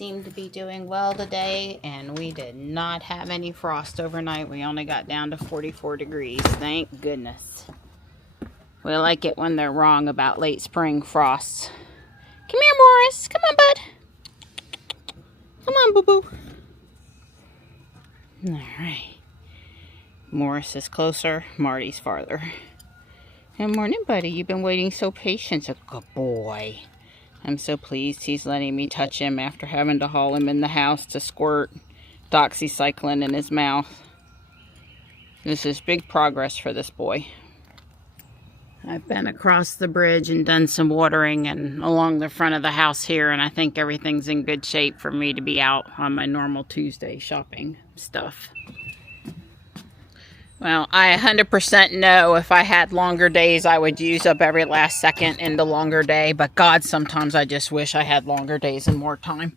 seem to be doing well today, and we did not have any frost overnight. We only got down to 44 degrees. Thank goodness. We like it when they're wrong about late spring frosts. Come here, Morris. Come on, bud. Come on, boo-boo. All right. Morris is closer. Marty's farther. Good morning, buddy. You've been waiting so patient. A good boy. I'm so pleased he's letting me touch him after having to haul him in the house to squirt doxycycline in his mouth. This is big progress for this boy. I've been across the bridge and done some watering and along the front of the house here, and I think everything's in good shape for me to be out on my normal Tuesday shopping stuff. Well, I 100% know if I had longer days, I would use up every last second in the longer day. But God, sometimes I just wish I had longer days and more time.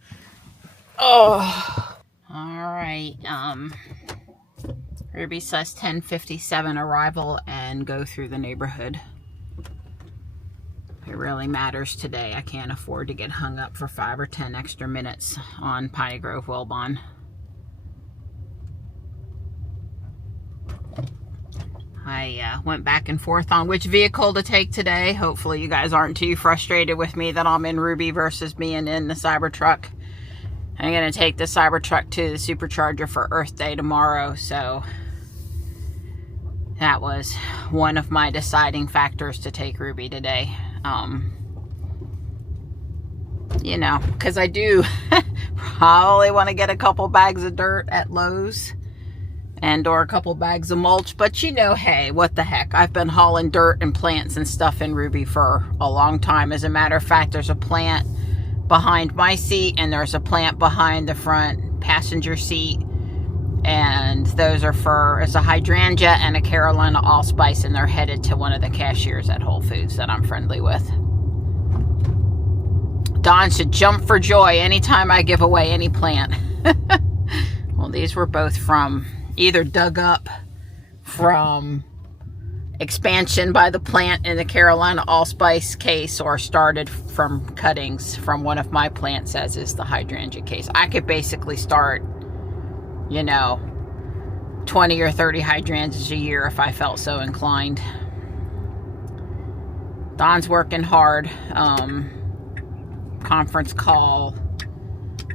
Oh, all right. Ruby says 10:57 arrival and go through the neighborhood. It really matters today. I can't afford to get hung up for 5 or 10 extra minutes on Piney Grove Wilbon. I went back and forth on which vehicle to take today. Hopefully you guys aren't too frustrated with me that I'm in Ruby versus being in the Cybertruck. I'm going to take the Cybertruck to the supercharger for Earth Day tomorrow. So that was one of my deciding factors to take Ruby today. You know, because I do probably want to get a couple bags of dirt at Lowe's. And or a couple bags of mulch, but you know, hey, what the heck? I've been hauling dirt and plants and stuff in Ruby for a long time. As a matter of fact, there's a plant behind my seat and there's a plant behind the front passenger seat, and those are for, it's a hydrangea and a Carolina allspice, and they're headed to one of the cashiers at Whole Foods that I'm friendly with. Dawn should jump for joy anytime I give away any plant. Well, these were both from either dug up from expansion by the plant in the Carolina allspice case or started from cuttings from one of my plants, as is the hydrangea case. I could basically start, you know, 20 or 30 hydrangeas a year if I felt so inclined. Don's working hard. Conference call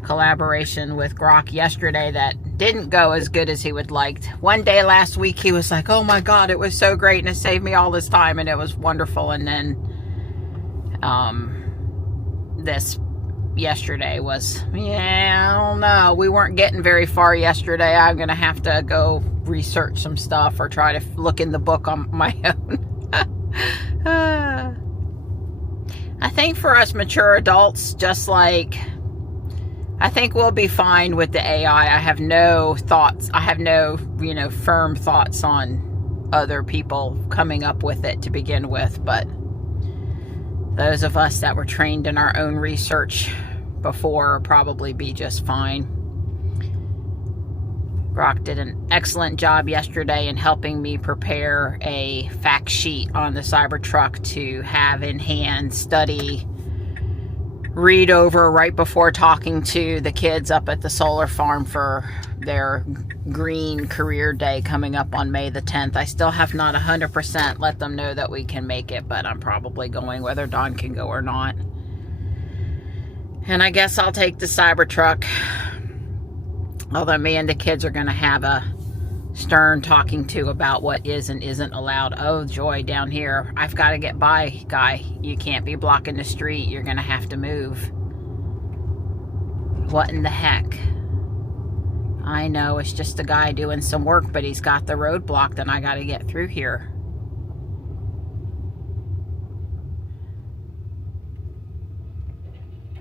collaboration with Grok yesterday that didn't go as good as he would liked. One day last week he was like, oh my God, it was so great and it saved me all this time and it was wonderful. And then this yesterday was, yeah, I don't know. We weren't getting very far yesterday. I'm going to have to go research some stuff or try to look in the book on my own. I think for us mature adults, just like, I think we'll be fine with the AI. I have no thoughts. I have no, you know, firm thoughts on other people coming up with it to begin with. But those of us that were trained in our own research before will probably be just fine. Grok did an excellent job yesterday in helping me prepare a fact sheet on the Cybertruck to have in hand, study, read over right before talking to the kids up at the solar farm for their green career day coming up on May the 10th. I still have not 100% let them know that we can make it, but I'm probably going whether Dawn can go or not. And I guess I'll take the Cybertruck. Although me and the kids are going to have a stern talking to about what is and isn't allowed. Oh, joy, down here. I've got to get by, guy. You can't be blocking the street. You're going to have to move. What in the heck? I know, it's just a guy doing some work, but he's got the road blocked and I got to get through here.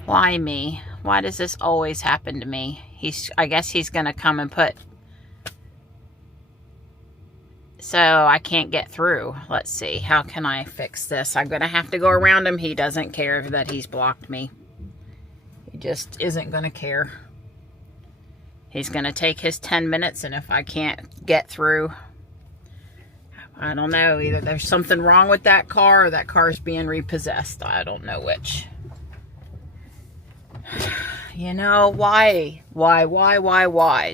Why me? Why does this always happen to me? I guess he's going to come and put... So I can't get through. Let's see. How can I fix this? I'm going to have to go around him. He doesn't care that he's blocked me. He just isn't going to care. He's going to take his 10 minutes, and if I can't get through, I don't know. Either there's something wrong with that car or that car's being repossessed. I don't know which. You know, why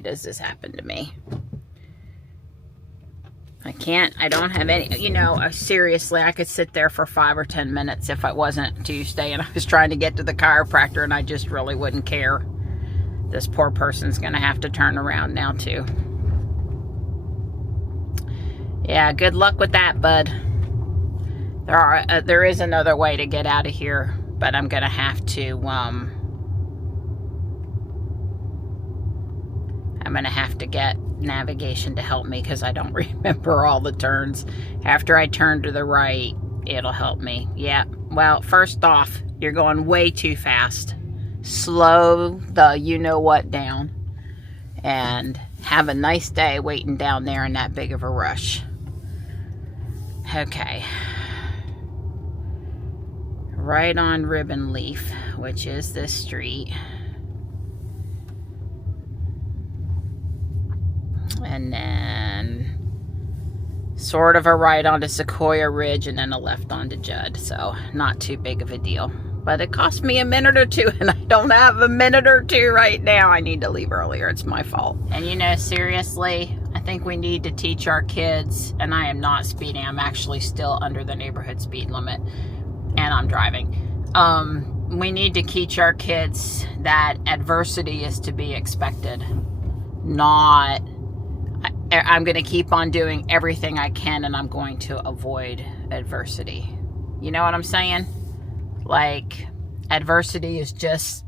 does this happen to me? I don't have any, you know, seriously, I could sit there for 5 or 10 minutes if I wasn't Tuesday and I was trying to get to the chiropractor and I just really wouldn't care. This poor person's going to have to turn around now too. Yeah, good luck with that, bud. There is another way to get out of here, but I'm going to have to, I'm going to have to get navigation to help me because I don't remember all the turns. After I turn to the right, it'll help me. Yeah, well, first off, you're going way too fast. Slow the you-know-what down. And have a nice day waiting down there in that big of a rush. Okay. Right on Ribbon Leaf, which is this street. And then sort of a right onto Sequoia Ridge and then a left onto Judd. So not too big of a deal. But it cost me a minute or two and I don't have a minute or two right now. I need to leave earlier. It's my fault. And you know, seriously, I think we need to teach our kids, and I am not speeding. I'm actually still under the neighborhood speed limit and I'm driving. We need to teach our kids that adversity is to be expected. Not, I'm going to keep on doing everything I can and I'm going to avoid adversity. You know what I'm saying? Like, adversity is just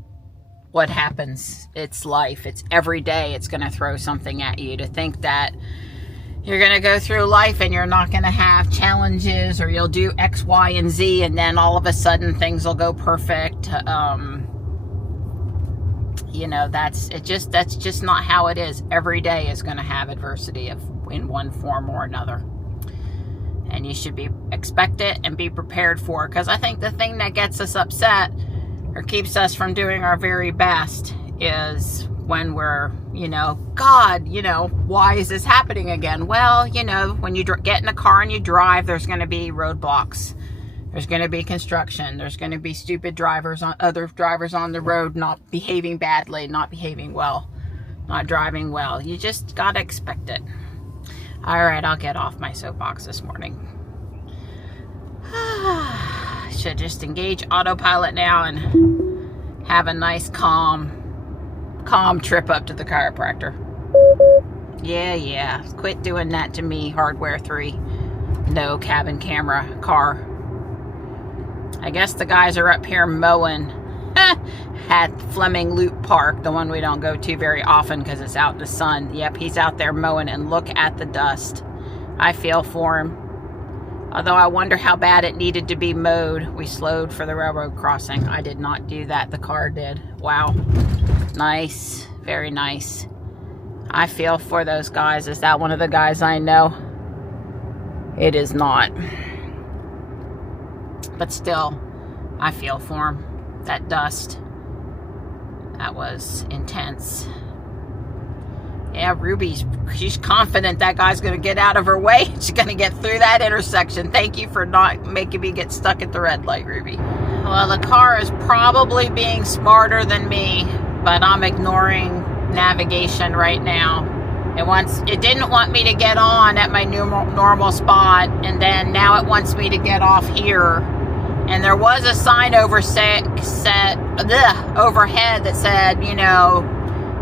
what happens. It's life. It's every day. It's going to throw something at you. To think that you're going to go through life and you're not going to have challenges, or you'll do X, Y, and Z, and then all of a sudden things will go perfect. You know, that's just not how it is. Every day is going to have adversity in one form or another. And you should expect it and be prepared for it. Because I think the thing that gets us upset or keeps us from doing our very best is when we're, you know, God, you know, why is this happening again? Well, you know, when you get in a car and you drive, there's going to be roadblocks. There's going to be construction. There's going to be stupid other drivers on the road not behaving badly, not behaving well, not driving well. You just got to expect it. All right, I'll get off my soapbox this morning. Should just engage autopilot now and have a nice calm trip up to the chiropractor. Yeah. Quit doing that to me, Hardware 3. No cabin camera car. I guess the guys are up here mowing at Fleming Loop Park, the one we don't go to very often because it's out in the sun. Yep, he's out there mowing, and look at the dust. I feel for him. Although I wonder how bad it needed to be mowed. We slowed for the railroad crossing. I did not do that. The car did. Wow. Nice. Very nice. I feel for those guys. Is that one of the guys I know? It is not. But still, I feel for him. That dust. That was intense. Yeah, she's confident that guy's going to get out of her way. She's going to get through that intersection. Thank you for not making me get stuck at the red light, Ruby. Well, the car is probably being smarter than me, but I'm ignoring navigation right now. It didn't want me to get on at my normal spot, and then now it wants me to get off here. And there was a sign overhead that said, you know,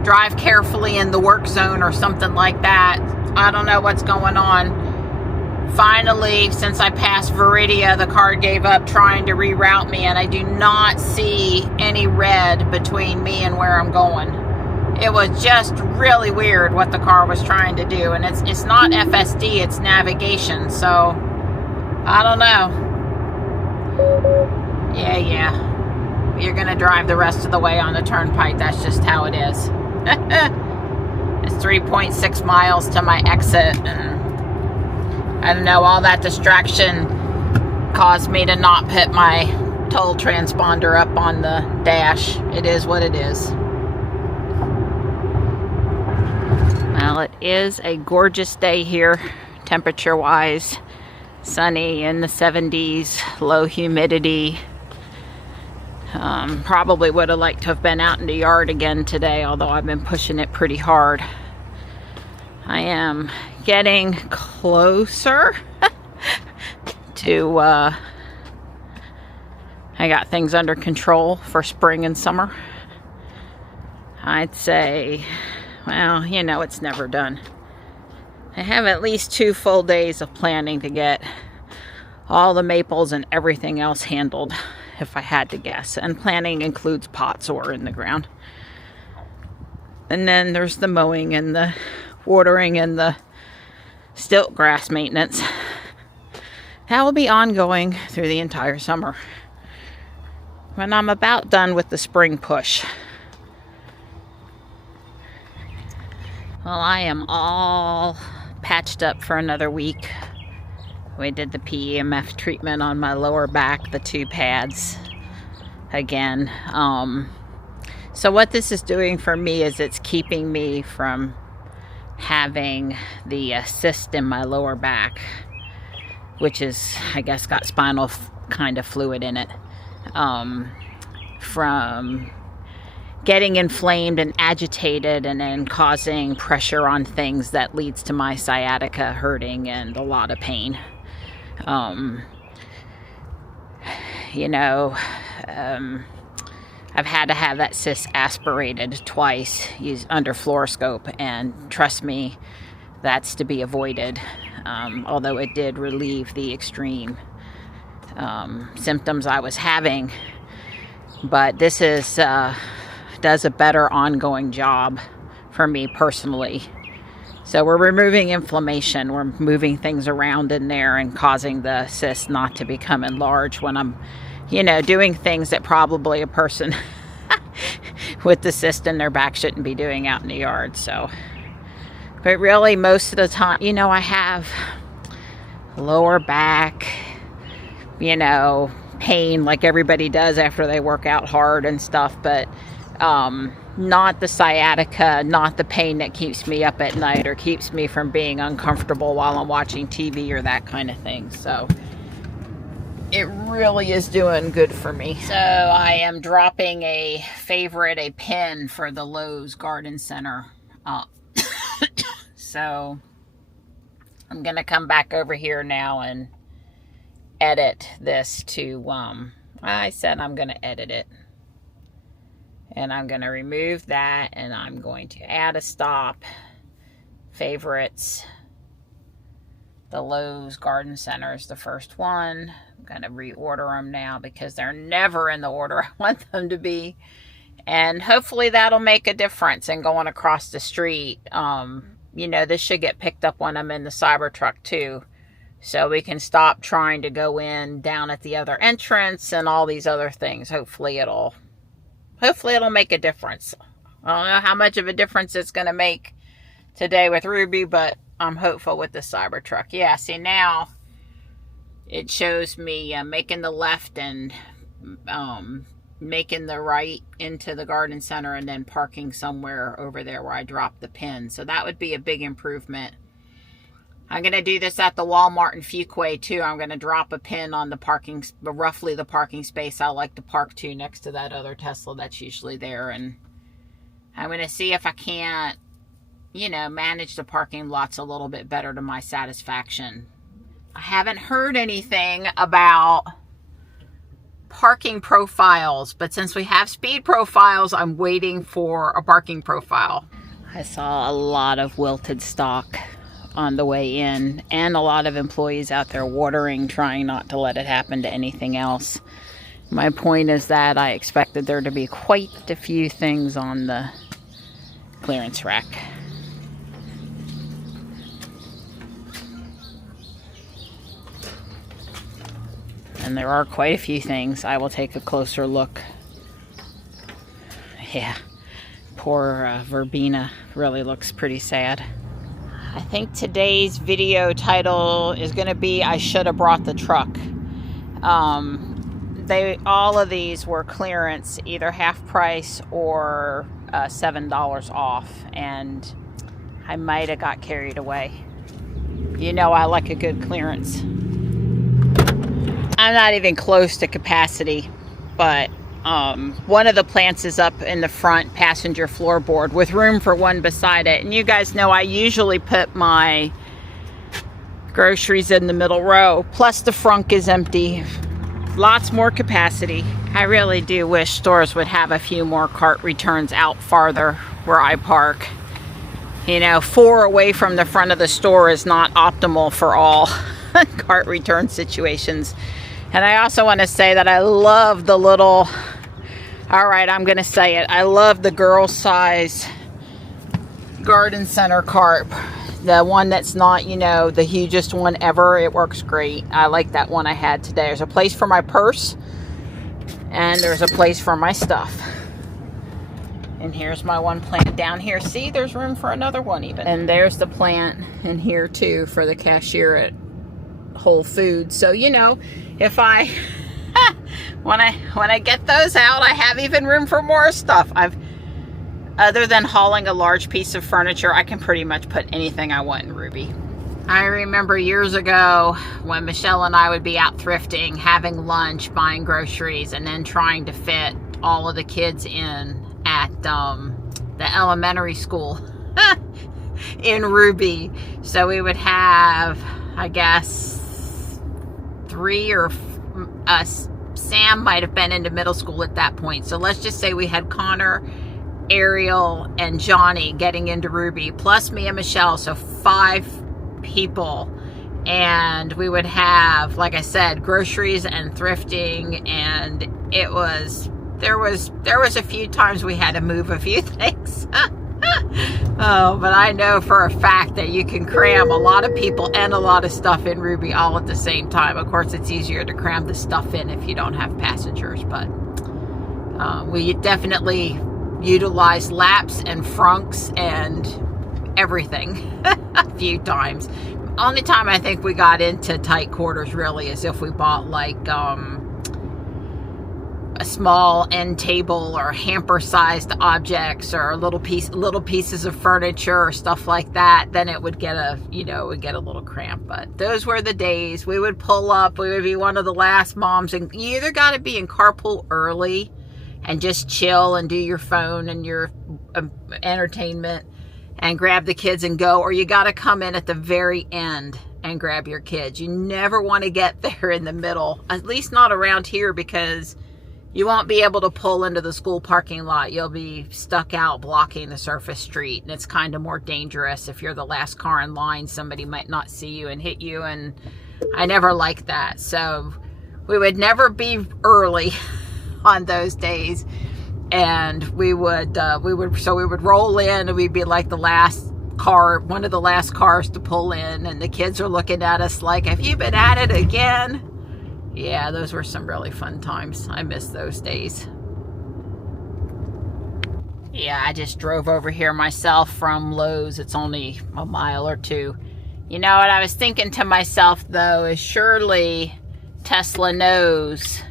drive carefully in the work zone or something like that. I don't know what's going on. Finally, since I passed Viridia, the car gave up trying to reroute me, and I do not see any red between me and where I'm going. It was just really weird what the car was trying to do, and it's not FSD, it's navigation, so I don't know. Yeah. You're gonna drive the rest of the way on the turnpike. That's just how it is. It's 3.6 miles to my exit, and I don't know, all that distraction caused me to not put my toll transponder up on the dash. It is what it is. Well, it is a gorgeous day here, temperature wise. Sunny in the 70s, low humidity. Probably would have liked to have been out in the yard again today, although I've been pushing it pretty hard. I am getting closer to, I got things under control for spring and summer. I'd say, well, you know, it's never done. I have at least 2 full days of planning to get all the maples and everything else handled, if I had to guess. And planning includes pots or in the ground. And then there's the mowing and the watering and the stilt grass maintenance. That will be ongoing through the entire summer. When I'm about done with the spring push. Well, I am all patched up for another week. We did the PEMF treatment on my lower back, the 2 pads again. So what this is doing for me is it's keeping me from having the cyst in my lower back, which is, I guess, got spinal kind of fluid in it, from getting inflamed and agitated and then causing pressure on things that leads to my sciatica hurting and a lot of pain. You know, I've had to have that cyst aspirated twice under fluoroscope, and trust me, that's to be avoided, although it did relieve the extreme symptoms I was having. But this is does a better ongoing job for me personally. So we're removing inflammation. We're moving things around in there and causing the cyst not to become enlarged when I'm, you know, doing things that probably a person with the cyst in their back shouldn't be doing out in the yard. So, but really most of the time, you know, I have lower back, you know, pain like everybody does after they work out hard and stuff, but not the sciatica, not the pain that keeps me up at night or keeps me from being uncomfortable while I'm watching TV or that kind of thing. So it really is doing good for me. So I am dropping a pin for the Lowe's Garden Center. So I'm going to come back over here now and edit this to, I said I'm going to edit it. And I'm going to remove that, and I'm going to add a stop. Favorites. The Lowe's Garden Center is the first one. I'm going to reorder them now because they're never in the order I want them to be. And hopefully that'll make a difference in going across the street. You know, this should get picked up when I'm in the Cybertruck too. So we can stop trying to go in down at the other entrance and all these other things. Hopefully it'll make a difference. I don't know how much of a difference it's going to make today with Ruby, but I'm hopeful with the Cybertruck. Yeah, see now it shows me making the left and making the right into the garden center and then parking somewhere over there where I dropped the pin. So that would be a big improvement. I'm going to do this at the Walmart in Fuquay too. I'm going to drop a pin on the parking, roughly the parking space I like to park to next to that other Tesla that's usually there. And I'm going to see if I can't, you know, manage the parking lots a little bit better to my satisfaction. I haven't heard anything about parking profiles, but since we have speed profiles, I'm waiting for a parking profile. I saw a lot of wilted stock on the way in, and a lot of employees out there watering, trying not to let it happen to anything else. My point is that I expected there to be quite a few things on the clearance rack. And there are quite a few things. I will take a closer look. Yeah, poor Verbena really looks pretty sad. I think today's video title is going to be I should have brought the truck. All of these were clearance, either half price or $7 off, and I might have got carried away. You know I like a good clearance. I'm not even close to capacity, but One of the plants is up in the front passenger floorboard with room for one beside it. And you guys know I usually put my groceries in the middle row. Plus the frunk is empty. Lots more capacity. I really do wish stores would have a few more cart returns out farther where I park. You know, 4 away from the front of the store is not optimal for all cart return situations. And I also want to say that I love the little, all right, I'm going to say it. I love the girl size garden center cart. The one that's not, you know, the hugest one ever. It works great. I like that one I had today. There's a place for my purse and there's a place for my stuff. And here's my one plant down here. See, there's room for another one even. And there's the plant in here too for the cashier at Whole Foods. So, you know, if I, when I get those out, I have even room for more stuff. Other than hauling a large piece of furniture, I can pretty much put anything I want in Ruby. I remember years ago when Michelle and I would be out thrifting, having lunch, buying groceries, and then trying to fit all of the kids in at the elementary school in Ruby. So we would have, I guess, 3 or Sam might have been into middle school at that point. So let's just say we had Connor, Ariel, and Johnny getting into Ruby, plus me and Michelle, so 5 people. And we would have, like I said, groceries and thrifting, and it was, there was a few times we had to move a few things. Oh, but I know for a fact that you can cram a lot of people and a lot of stuff in Ruby all at the same time. Of course, it's easier to cram the stuff in if you don't have passengers, but we definitely utilized laps and frunks and everything a few times. Only time I think we got into tight quarters really is if we bought like a small end table or hamper sized objects or little pieces of furniture or stuff like that. Then it would get a, you know, it would get a little cramped. But those were the days. We would pull up. We would be one of the last moms, and you either got to be in carpool early and just chill and do your phone and your entertainment and grab the kids and go, or you got to come in at the very end and grab your kids. You never want to get there in the middle, at least not around here, because you won't be able to pull into the school parking lot. You'll be stuck out blocking the surface street, and it's kind of more dangerous. If you're the last car in line, somebody might not see you and hit you, and I never liked that. So we would never be early on those days, and we would roll in, and we'd be like the last car, one of the last cars to pull in, and the kids are looking at us like, have you been at it again? Yeah, those were some really fun times. I miss those days. Yeah, I just drove over here myself from Lowe's. It's only a mile or 2. You know what I was thinking to myself though is surely Tesla knows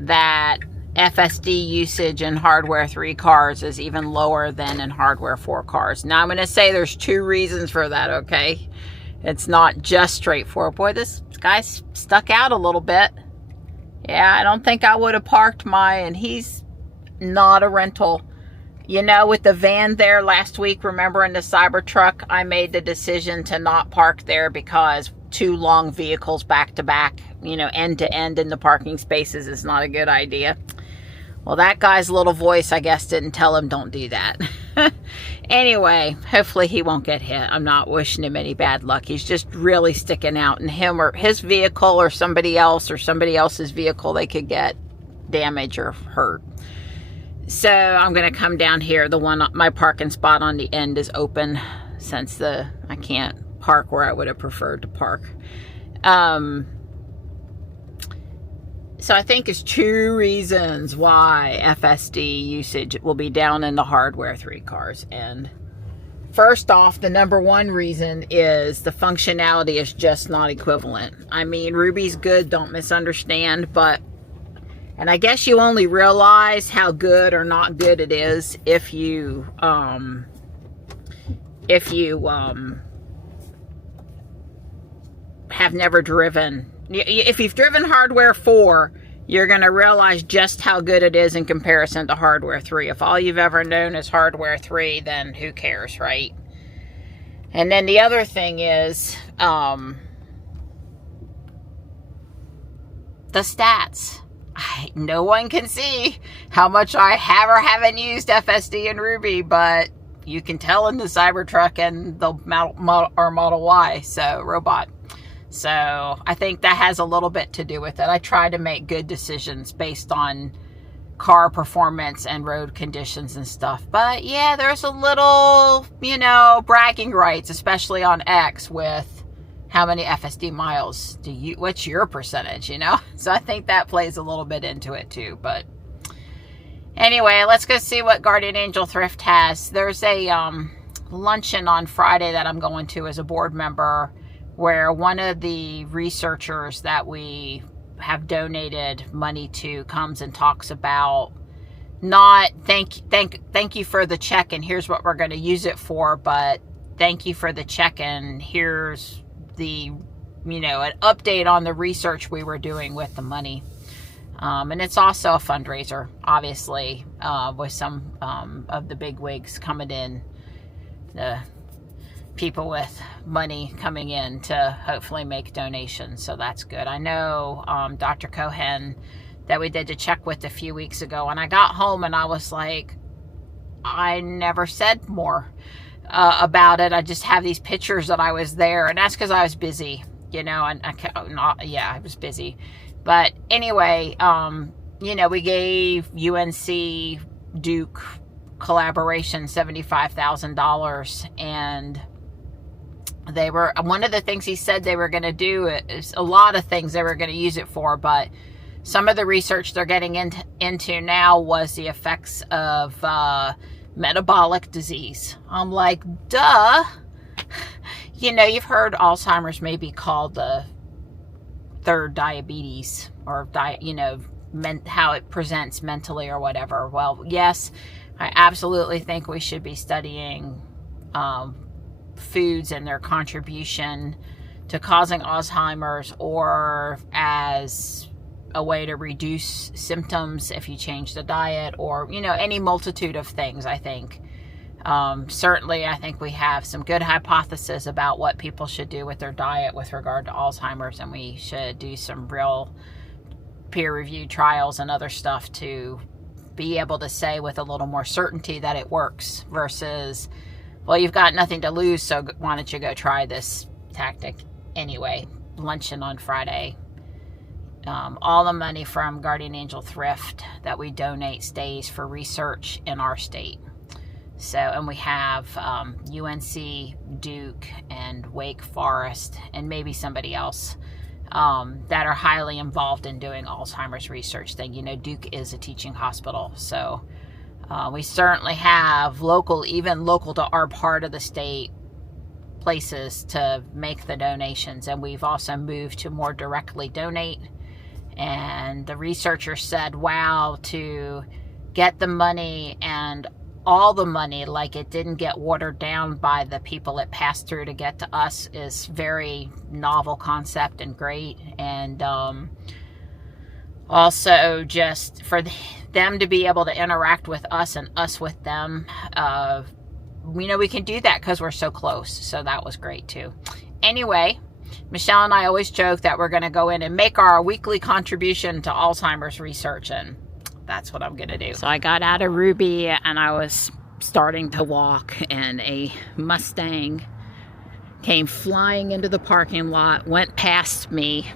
that FSD usage in hardware 3 cars is even lower than in hardware 4 cars. Now I'm going to say there's 2 reasons for that, okay? It's not just straightforward. Boy, this guy's stuck out a little bit. Yeah, I don't think I would have parked and he's not a rental. You know, with the van there last week, remember in the Cybertruck, I made the decision to not park there because 2 long vehicles back to back, you know, end to end in the parking spaces is not a good idea. Well, that guy's little voice, I guess, didn't tell him don't do that. Anyway, hopefully he won't get hit. I'm not wishing him any bad luck. He's just really sticking out, and him or his vehicle or somebody else's vehicle, they could get damage or hurt. So I'm going to come down here. My parking spot on the end is open since I can't park where I would have preferred to park. So I think it's 2 reasons why FSD usage will be down in the hardware 3 cars. And first off, the number 1 reason is the functionality is just not equivalent. I mean, Ruby's good, don't misunderstand, and I guess you only realize how good or not good it is if you have never driven. If you've driven hardware 4, you're going to realize just how good it is in comparison to Hardware 3. If all you've ever known is Hardware 3, then who cares, right? And then the other thing is the stats. No one can see how much I have or haven't used FSD and Ruby, but you can tell in the Cybertruck and the Model Y, so robot. So I think that has a little bit to do with it. I try to make good decisions based on car performance and road conditions and stuff. But yeah, there's a little, you know, bragging rights, especially on X, with how many FSD miles do you, what's your percentage, you know? So I think that plays a little bit into it too. But anyway, let's go see what Guardian Angel Thrift has. There's a luncheon on Friday that I'm going to as a board member, where one of the researchers that we have donated money to comes and talks about not thank you for the check and here's what we're going to use it for, but thank you for the check and here's the, you know, an update on the research we were doing with the money. And it's also a fundraiser, obviously, with some of the big wigs coming in, the people with money coming in to hopefully make donations. So that's good. I know Dr. Cohen that we did a check with a few weeks ago, and I got home and I was like, I never said more about it. I just have these pictures that I was there, and that's because I was busy, you know, and I was busy. But anyway, you know, we gave UNC Duke collaboration $75,000, and they were, one of the things he said they were going to do is a lot of things they were going to use it for, but some of the research they're getting into now was the effects of metabolic disease. I'm like, duh. You know, you've heard Alzheimer's may be called the third diabetes, or you know, how it presents mentally or whatever. Well, yes, I absolutely think we should be studying foods and their contribution to causing Alzheimer's, or as a way to reduce symptoms if you change the diet, or, you know, any multitude of things. I think certainly I think we have some good hypotheses about what people should do with their diet with regard to Alzheimer's, and we should do some real peer-reviewed trials and other stuff to be able to say with a little more certainty that it works, versus, well, you've got nothing to lose, so why don't you go try this tactic. Anyway, luncheon on Friday. All the money from Guardian Angel Thrift that we donate stays for research in our state. So, and we have UNC, Duke, and Wake Forest, and maybe somebody else that are highly involved in doing Alzheimer's research. Then, you know, Duke is a teaching hospital, so we certainly have local, even local to our part of the state, places to make the donations. And we've also moved to more directly donate. And the researcher said, wow, to get the money and all the money, like it didn't get watered down by the people it passed through to get to us, is very novel concept and great. And also just for them to be able to interact with us and us with them, we know we can do that because we're so close. So that was great too. Anyway, Michelle and I always joke that we're going to go in and make our weekly contribution to Alzheimer's research, and that's what I'm going to do. So I got out of Ruby and I was starting to walk, and a Mustang came flying into the parking lot, went past me.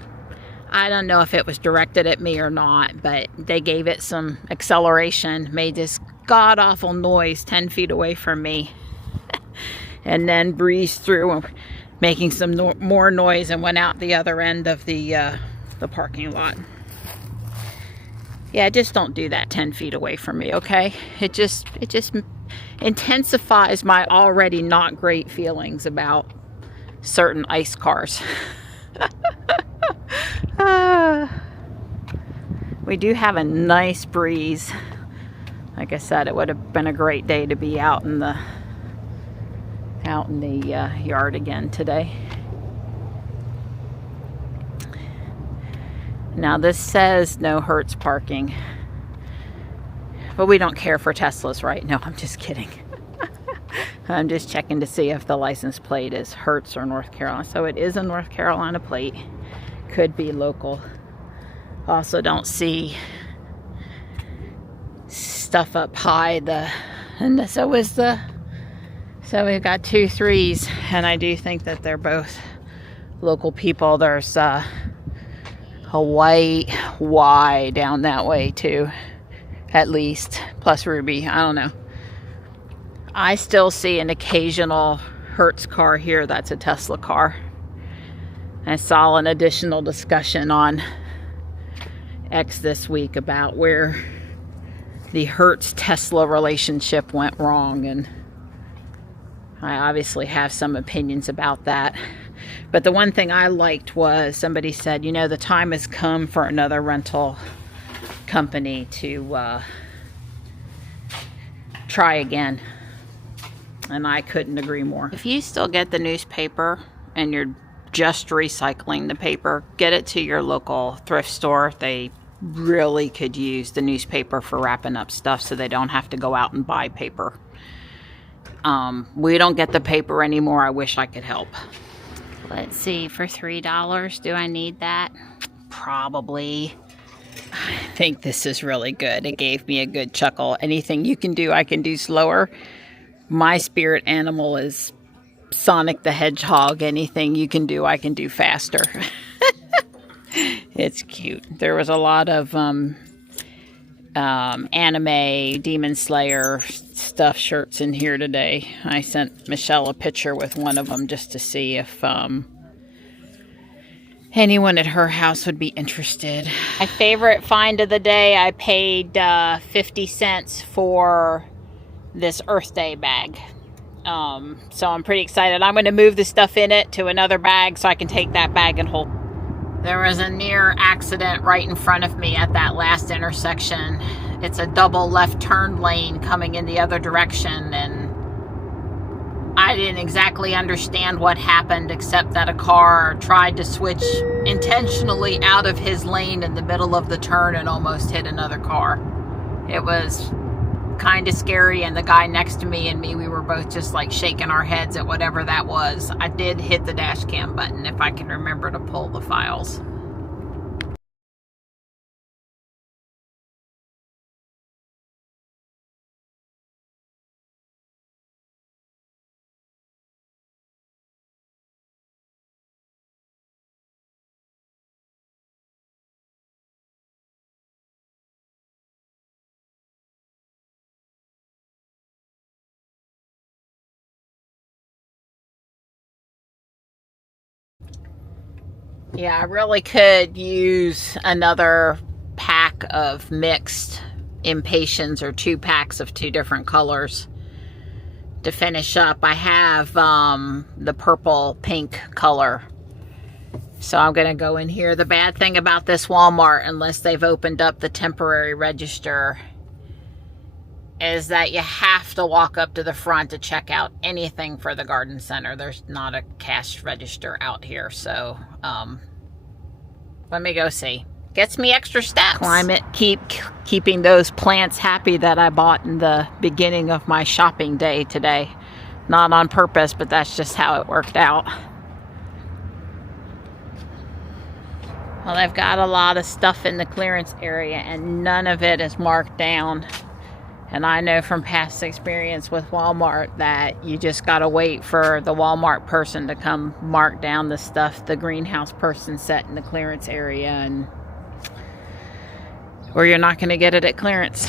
I don't know if it was directed at me or not, but they gave it some acceleration, made this god-awful noise 10 feet away from me, and then breezed through, making some more noise, and went out the other end of the parking lot. Yeah, just don't do that 10 feet away from me, okay? It just intensifies my already not great feelings about certain ICE cars. We do have a nice breeze. Like I said, it would have been a great day to be out in the yard again today. Now this says no Hertz parking, but we don't care for Teslas, right? No, I'm just kidding. I'm just checking to see if the license plate is Hertz or North Carolina. So it is a North Carolina plate. Could be local. Also don't see stuff up high. So we've got 2 3s, and I do think that they're both local people. There's a white Y down that way too, at least, plus Ruby. I don't know. I still see an occasional Hertz car here that's a Tesla car. I saw an additional discussion on X this week about where the Hertz-Tesla relationship went wrong, and I obviously have some opinions about that. But the one thing I liked was somebody said, you know, the time has come for another rental company to try again. And I couldn't agree more. If you still get the newspaper and you're just recycling the paper, get it to your local thrift store. They really could use the newspaper for wrapping up stuff so they don't have to go out and buy paper. We don't get the paper anymore. I wish I could help. Let's see, for $3, do I need that? Probably. I think this is really good. It gave me a good chuckle. Anything you can do, I can do slower. My spirit animal is Sonic the Hedgehog. Anything you can do, I can do faster. It's cute. There was a lot of anime, Demon Slayer stuff shirts in here today. I sent Michelle a picture with one of them just to see if anyone at her house would be interested. My favorite find of the day, I paid 50 cents for this Earth Day bag. So I'm pretty excited. I'm going to move the stuff in it to another bag so I can take that bag and hold. There was a near accident right in front of me at that last intersection. It's a double left turn lane coming in the other direction, and I didn't exactly understand what happened, except that a car tried to switch intentionally out of his lane in the middle of the turn and almost hit another car. It was kind of scary, and the guy next to me and me, we were both just like shaking our heads at whatever that was. I did hit the dash cam button if I can remember to pull the files. Yeah, I really could use another pack of mixed Impatiens, or 2 packs of 2 different colors to finish up. I have the purple pink color, so I'm going to go in here. The bad thing about this Walmart, unless they've opened up the temporary register, is that you have to walk up to the front to check out anything for the garden center. There's not a cash register out here, so let me go see. Gets me extra steps. Climate, keeping those plants happy that I bought in the beginning of my shopping day today. Not on purpose, but that's just how it worked out. Well, I've got a lot of stuff in the clearance area, and none of it is marked down. And I know from past experience with Walmart that you just gotta wait for the Walmart person to come mark down the stuff the greenhouse person set in the clearance area, and or you're not gonna get it at clearance.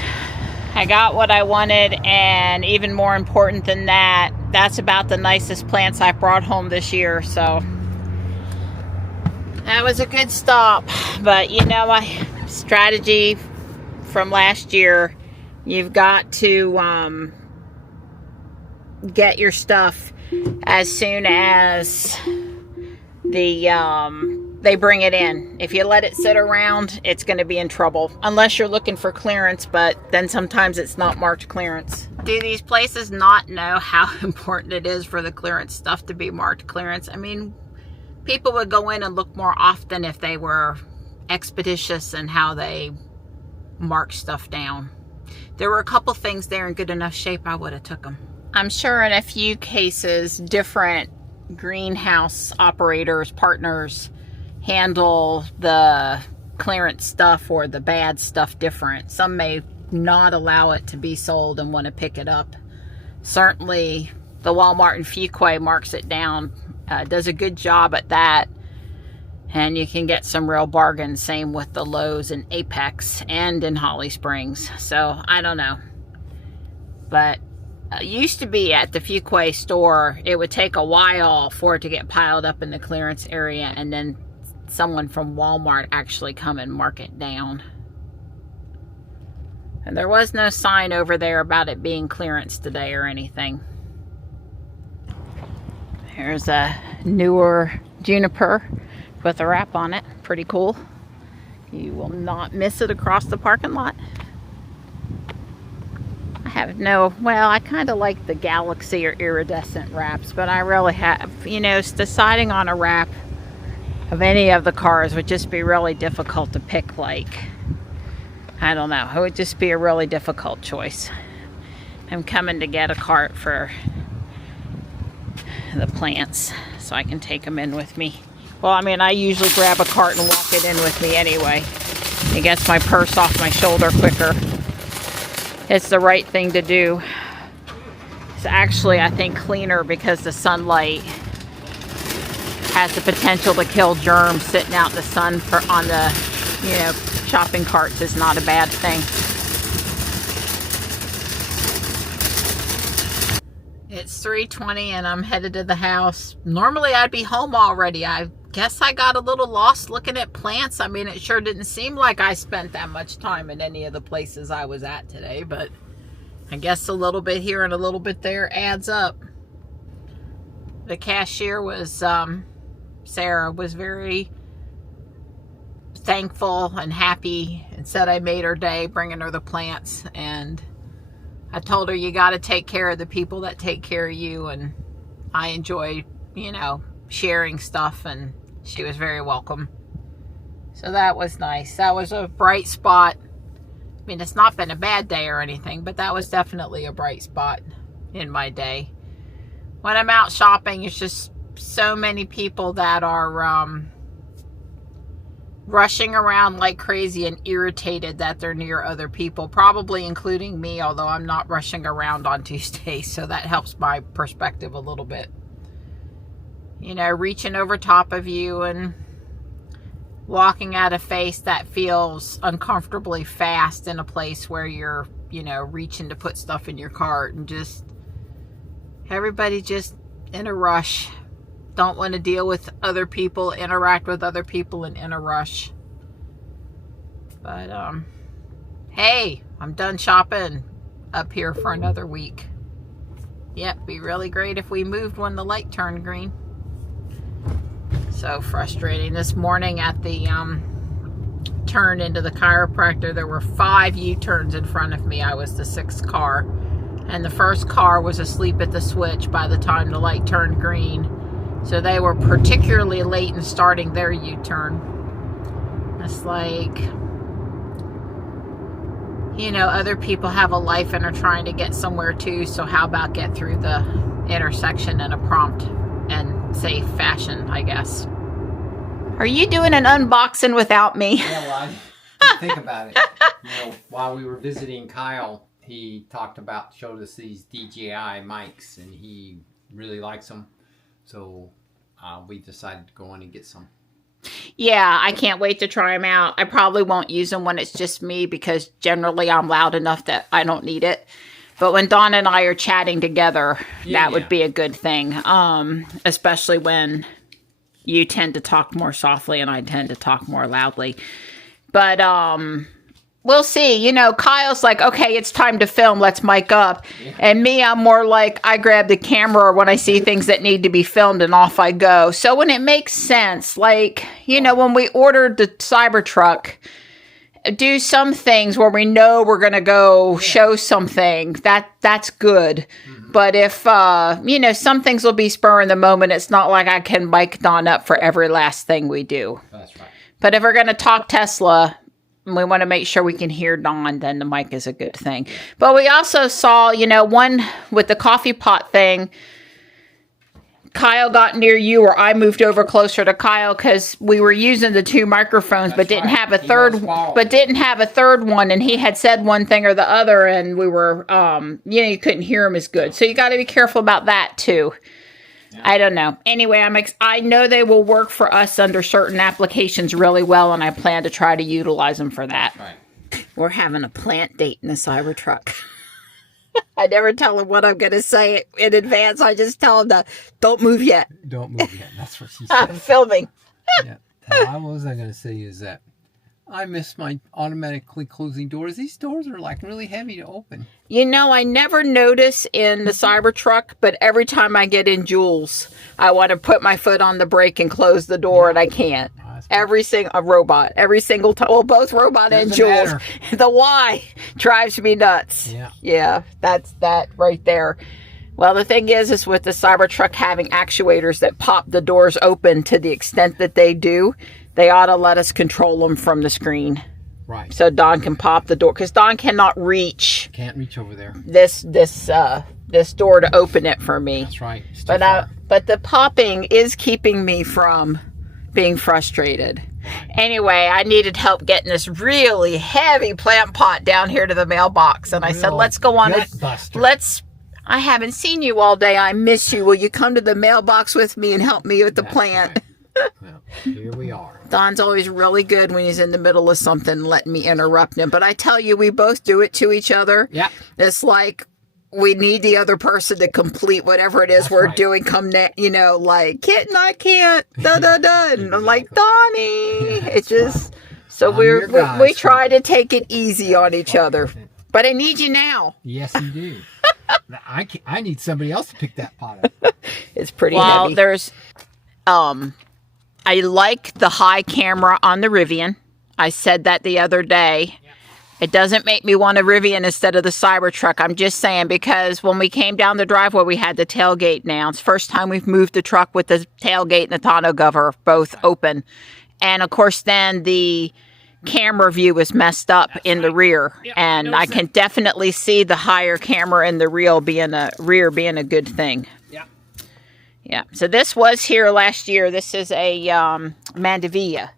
I got what I wanted, and even more important than that, that's about the nicest plants I brought home this year, so that was a good stop. But you know, my strategy from last year, you've got to get your stuff as soon as they bring it in. If you let it sit around, it's going to be in trouble. Unless you're looking for clearance, but then sometimes it's not marked clearance. Do these places not know how important it is for the clearance stuff to be marked clearance? I mean, people would go in and look more often if they were expeditious in how they mark stuff down. There were a couple things there in good enough shape, I would have took them. I'm sure in a few cases, different greenhouse operators, partners, handle the clearance stuff or the bad stuff different. Some may not allow it to be sold and want to pick it up. Certainly the Walmart in Fuquay marks it down, does a good job at that, and you can get some real bargains. Same with the Lowe's in Apex and in Holly Springs. So I don't know, but used to be at the Fuquay store, it would take a while for it to get piled up in the clearance area, and then someone from Walmart actually come and mark it down. And there was no sign over there about it being clearance today or anything. Here's a newer juniper with a wrap on it. Pretty cool. You will not miss it across the parking lot. I have no, well, I kind of like the Galaxy or iridescent wraps, but I really have, you know, deciding on a wrap of any of the cars would just be really difficult to pick. Like, I don't know, it would just be a really difficult choice. I'm coming to get a cart for the plants so I can take them in with me. Well, I mean, I usually grab a cart and walk it in with me anyway. It gets my purse off my shoulder quicker. It's the right thing to do. It's actually, I think, cleaner because the sunlight has the potential to kill germs. Sitting out in the sun on the, you know, shopping carts is not a bad thing. It's 3:20 and I'm headed to the house. Normally I'd be home already. I guess I got a little lost looking at plants. I mean, it sure didn't seem like I spent that much time in any of the places I was at today, but I guess a little bit here and a little bit there adds up. The cashier was, Sarah was very thankful and happy and said I made her day bringing her the plants, and I told her you got to take care of the people that take care of you, and I enjoy, you know, sharing stuff, and she was very welcome. So that was nice. That was a bright spot. I mean, it's not been a bad day or anything, but that was definitely a bright spot in my day. When I'm out shopping, it's just so many people that are rushing around like crazy and irritated that they're near other people, probably including me, although I'm not rushing around on Tuesday, so that helps my perspective a little bit. You know, reaching over top of you and walking at a pace that feels uncomfortably fast in a place where you're, you know, reaching to put stuff in your cart, and just everybody just in a rush. Don't want to deal with other people, interact with other people, and in a rush. But, hey, I'm done shopping up here for another week. Yep, be really great if we moved when the light turned green. So frustrating. This morning at the turn into the chiropractor, there were 5 U-turns in front of me. I was the 6th car. And the first car was asleep at the switch by the time the light turned green. So they were particularly late in starting their U-turn. It's like, you know, other people have a life and are trying to get somewhere too, so how about get through the intersection in a prompt and safe fashion, I guess. Are you doing an unboxing without me? Yeah, well, I didn't think about it. You know, while we were visiting Kyle, he showed us these DJI mics, and he really likes them. So we decided to go in and get some. Yeah, I can't wait to try them out. I probably won't use them when it's just me, because generally I'm loud enough that I don't need it. But when Dawn and I are chatting together, that would be a good thing. Especially when you tend to talk more softly and I tend to talk more loudly. But we'll see. You know, Kyle's like, okay, it's time to film. Let's mic up. Yeah. And me, I'm more like, I grab the camera when I see things that need to be filmed and off I go. So when it makes sense, like, you know, when we ordered the Cybertruck, do some things where we know we're going to go show something. That's good. Mm-hmm. But if, you know, some things will be spur in the moment. It's not like I can mic Dawn up for every last thing we do. That's right. But if we're going to talk Tesla, we want to make sure we can hear Dawn, then the mic is a good thing. But we also saw, you know, one with the coffee pot thing. Kyle got near you, or I moved over closer to Kyle because we were using the 2 microphones, but didn't have a third one, and he had said one thing or the other, and we were, you know, you couldn't hear him as good. So you got to be careful about that too. Yeah. I don't know. Anyway, I know they will work for us under certain applications really well, and I plan to try to utilize them for that. Right. We're having a plant date in the Cybertruck. I never tell them what I'm going to say in advance. I just tell them don't move yet. Don't move yet. That's what she said. I'm filming. Yeah. What was I going to say is that I miss my automatically closing doors. These doors are like really heavy to open. You know, I never notice in the Cybertruck, but every time I get in Jules, I want to put my foot on the brake and close the door, and I can't. Every single robot, every single time. Well, both robot and Jules. The Y drives me nuts. Yeah, that's that right there. Well, the thing is with the Cybertruck having actuators that pop the doors open to the extent that they do, they ought to let us control them from the screen. Right. So Dawn can pop the door, because Dawn cannot reach. Can't reach over there. This door to open it for me. That's right. But the popping is keeping me from being frustrated. Anyway, I needed help getting this really heavy plant pot down here to the mailbox, and I said, let's go on I haven't seen you all day. I miss you. Will you come to the mailbox with me and help me with the plant? Right. Well, here we are. Don's always really good when he's in the middle of something, letting me interrupt him. But I tell you, we both do it to each other. Yeah. It's like we need the other person to complete whatever it is we're doing. You know, like, kitten, I can't. Da da da. And I'm like, Donnie. It's just so we try to take it easy on each other. But I need you now. Yes, you do. I need somebody else to pick that pot up. It's pretty heavy. Well, there's I like the high camera on the Rivian. I said that the other day. It doesn't make me want a Rivian instead of the Cybertruck. I'm just saying, because when we came down the driveway, we had the tailgate now. It's the first time we've moved the truck with the tailgate and the tonneau cover both open. And, of course, then the camera view was messed up in the rear. Yep, and I can definitely see the higher camera in the rear being a good thing. Yeah. Yeah. So this was here last year. This is a Mandevilla.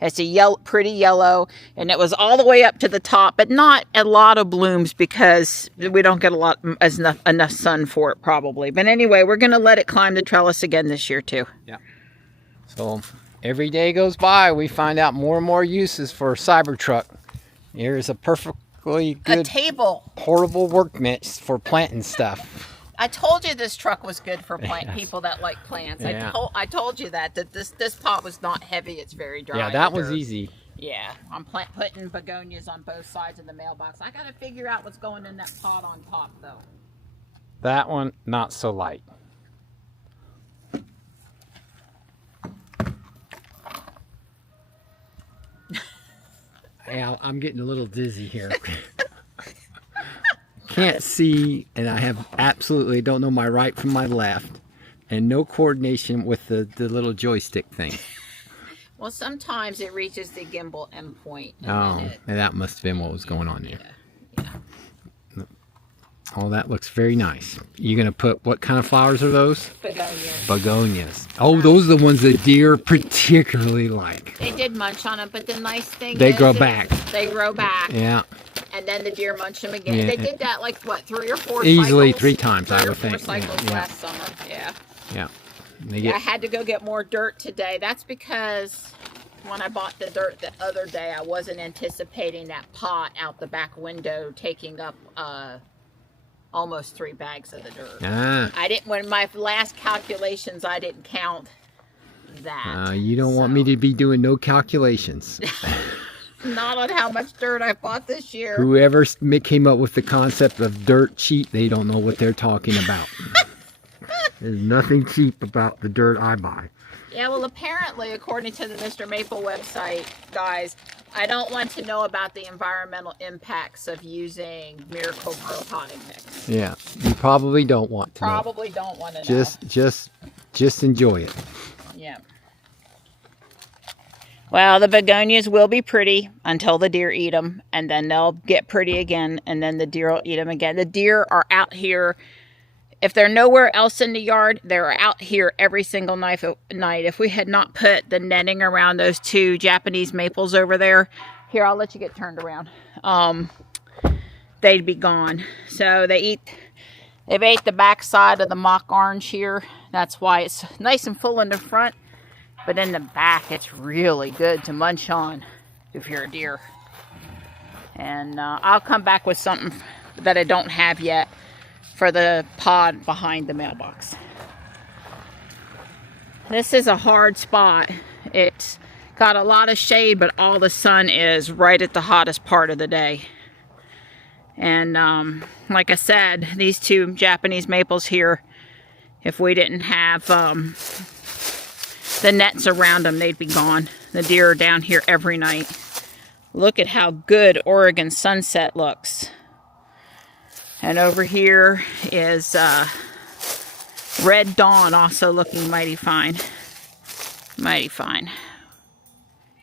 It's a pretty yellow, and it was all the way up to the top, but not a lot of blooms because we don't get enough sun for it probably. But anyway, we're going to let it climb the trellis again this year too. Yeah. So every day goes by, we find out more and more uses for Cybertruck. Here's a perfectly good table, portable workbench for planting stuff. I told you this truck was good for people that like plants. Yeah. I told you that this pot was not heavy. It's very dry. Yeah, that was easy. Yeah, I'm putting begonias on both sides of the mailbox. I got to figure out what's going in that pot on top, though. That one, not so light. Yeah, I'm getting a little dizzy here. Can't see, and I have absolutely don't know my right from my left, and no coordination with the little joystick thing. Well, sometimes it reaches the gimbal endpoint. And that must have been what was going on there. Yeah. Oh, that looks very nice. You're going to put, what kind of flowers are those? Begonias. Begonias. Oh, those are the ones that deer particularly like. They did munch on them, but the nice thing They grow back. They grow back. Yeah. And then the deer munch them again. Yeah. They did that like, what, 3 or 4 Easily cycles? 3 times, I would think. 4 cycles last summer, yeah. Yeah. I had to go get more dirt today. That's because when I bought the dirt the other day, I wasn't anticipating that pot out the back window taking up almost 3 bags of the dirt. I didn't, when my last calculations, I didn't count that. You don't want me to be doing no calculations. Not on how much dirt I bought this year. Whoever came up with the concept of dirt cheap, they don't know what they're talking about. There's nothing cheap about the dirt I buy. Yeah, well, apparently, according to the Mr. Maple website, guys, I don't want to know about the environmental impacts of using Miracle Pro potting mix. Yeah, you probably don't want to. Probably don't want to know. Just enjoy it. Yeah. Well, the begonias will be pretty until the deer eat them, and then they'll get pretty again, and then the deer will eat them again. The deer are out here. If they're nowhere else in the yard, they're out here every single night. If we had not put the netting around those 2 Japanese maples over there, here, I'll let you get turned around. They'd be gone. So they've ate the back side of the mock orange here. That's why it's nice and full in the front. But in the back, it's really good to munch on if you're a deer. And I'll come back with something that I don't have yet for the pod behind the mailbox. This is a hard spot. It's got a lot of shade, but all the sun is right at the hottest part of the day. And like I said, these 2 Japanese maples here, if we didn't have the nets around them, they'd be gone. The deer are down here every night. Look at how good Oregon sunset looks. And over here is Red Dawn, also looking mighty fine. Mighty fine.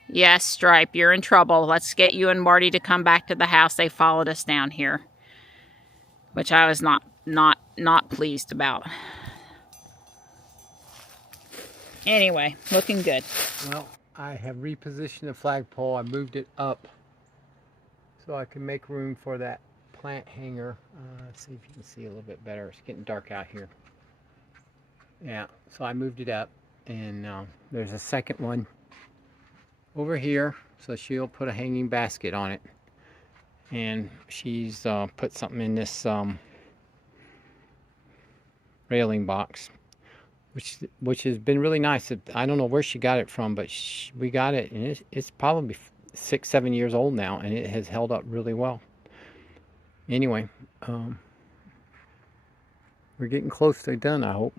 Yes, Stripe, you're in trouble. Let's get you and Marty to come back to the house. They followed us down here, which I was not pleased about. Anyway, looking good. Well, I have repositioned the flagpole. I moved it up so I can make room for that plant hanger. Let's see if you can see a little bit better. It's getting dark out here. Yeah, so I moved it up, and there's a second one over here, so she'll put a hanging basket on it, and she's put something in this railing box, which has been really nice. I don't know where she got it from, but we got it, and it's probably 6-7 years old now, and it has held up really well. Anyway, we're getting close to done, I hope.